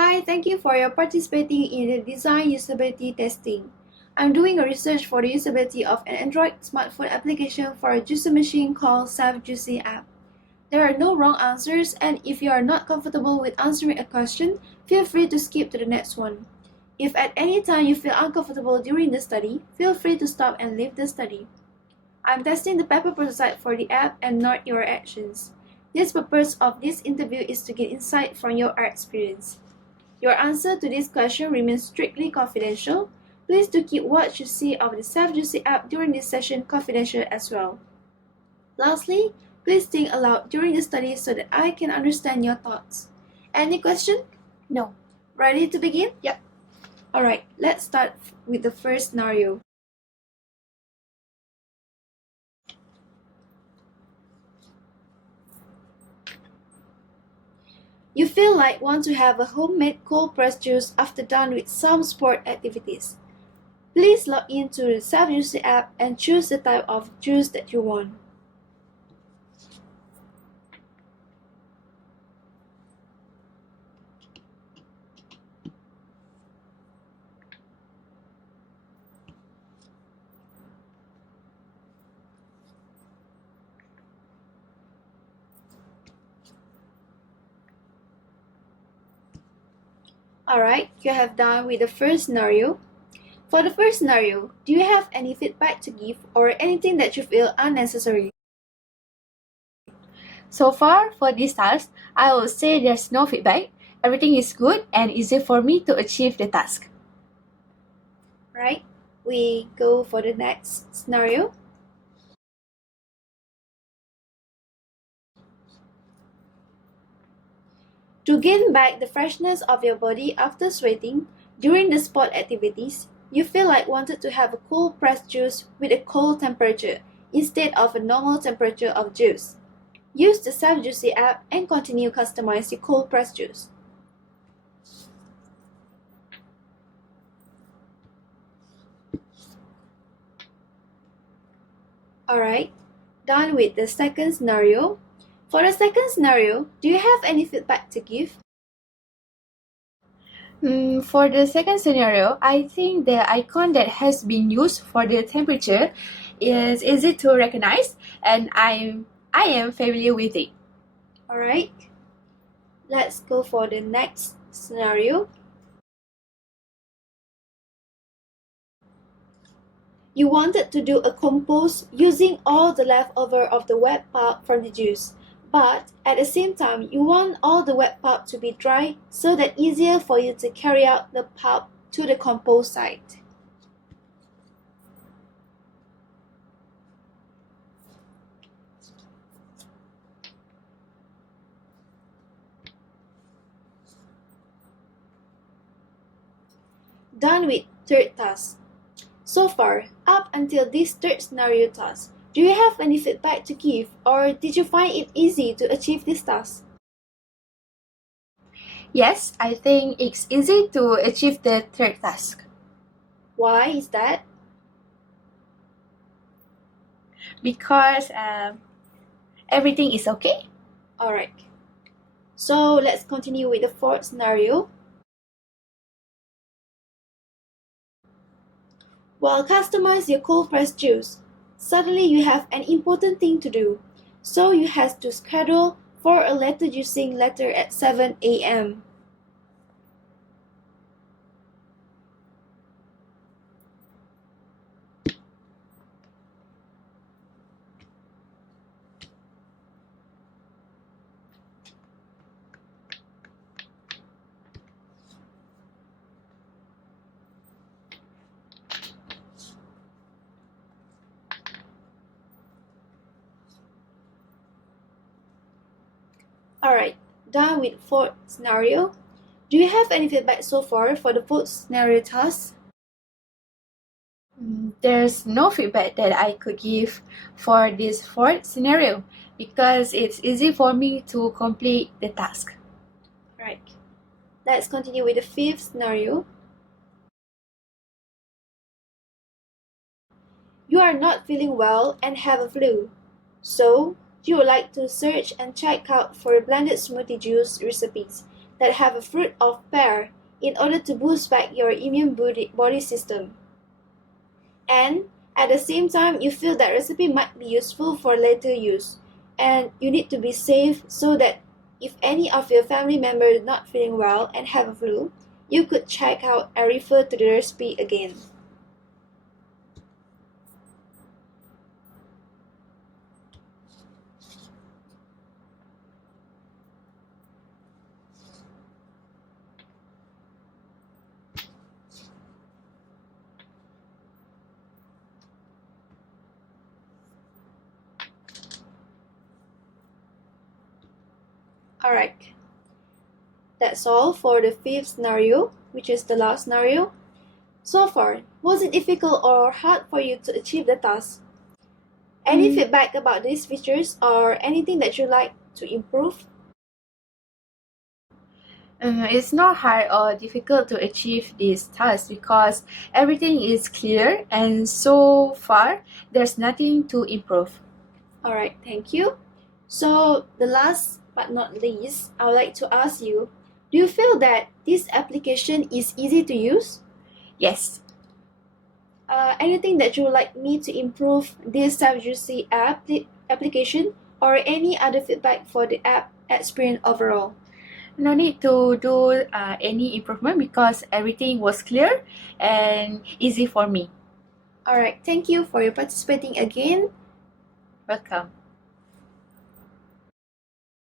Hi, thank you for your participating in the design usability testing. I'm doing a research for the usability of an Android smartphone application for a juicer machine called Sef'JuSee app. There are no wrong answers, and if you are not comfortable with answering a question, feel free to skip to the next one. If at any time you feel uncomfortable during the study, feel free to stop and leave the study. I'm testing the paper prototype for the app and not your actions. The purpose of this interview is to get insight from your experience. Your answer to this question remains strictly confidential. Please do keep what you see of the Sef'JuSee app during this session confidential as well. Lastly, please think aloud during the study so that I can understand your thoughts. Any question? No. Ready to begin? Yep. Alright, let's start with the first scenario. You feel like want to have a homemade cold pressed juice after done with some sport activities. Please log into the Sef'JuSee app and choose the type of juice that you want. Alright, you have done with the first scenario. For the first scenario, do you have any feedback to give or anything that you feel unnecessary? So far, for this task, I would say there's no feedback. Everything is good and easy for me to achieve the task. Right, we go for the next scenario. To gain back the freshness of your body after sweating during the sport activities, you feel like wanted to have a cold pressed juice with a cold temperature instead of a normal temperature of juice. Use the Sef'JuSee app and continue customize your cold pressed juice. Alright, done with the second scenario. For the second scenario, do you have any feedback to give? For the second scenario, I think the icon that has been used for the temperature is easy to recognize and I am familiar with it. Alright, let's go for the next scenario. You wanted to do a compose using all the leftover of the wet pulp from the juice, but at the same time you want all the wet pulp to be dry so that easier for you to carry out the pulp to the compose site. Done with third task. So far, up until this third scenario task, do you have any feedback to give or did you find it easy to achieve this task? Yes, I think it's easy to achieve the third task. Why is that? Because everything is okay. Alright. So let's continue with the fourth scenario. While customize your cold pressed juice, suddenly you have an important thing to do. So you have to schedule for a letter juicing letter at 7 a.m. Alright, done with fourth scenario. Do you have any feedback so far for the fourth scenario task? There's no feedback that I could give for this fourth scenario because it's easy for me to complete the task. Right. Let's continue with the fifth scenario. You are not feeling well and have a flu, so you would like to search and check out for blended smoothie juice recipes. that have a fruit of pear in order to boost back your immune body system. And at the same time, you feel that recipe might be useful for later use, and you need to be safe so that if any of your family members is not feeling well and have a flu, you could check out and refer to the recipe again. Alright, that's all for the fifth scenario, which is the last scenario. So far, was it difficult or hard for you to achieve the task? Any feedback about these features or anything that you'd like to improve? It's not hard or difficult to achieve this task because everything is clear and so far there's nothing to improve. Alright, thank you. So, the last but not least, I would like to ask you, do you feel that this application is easy to use? Yes. Anything that you would like me to improve this Sef'JuSee application or any other feedback for the app experience overall? No need to do any improvement because everything was clear and easy for me. Alright, thank you for your participating again. Welcome.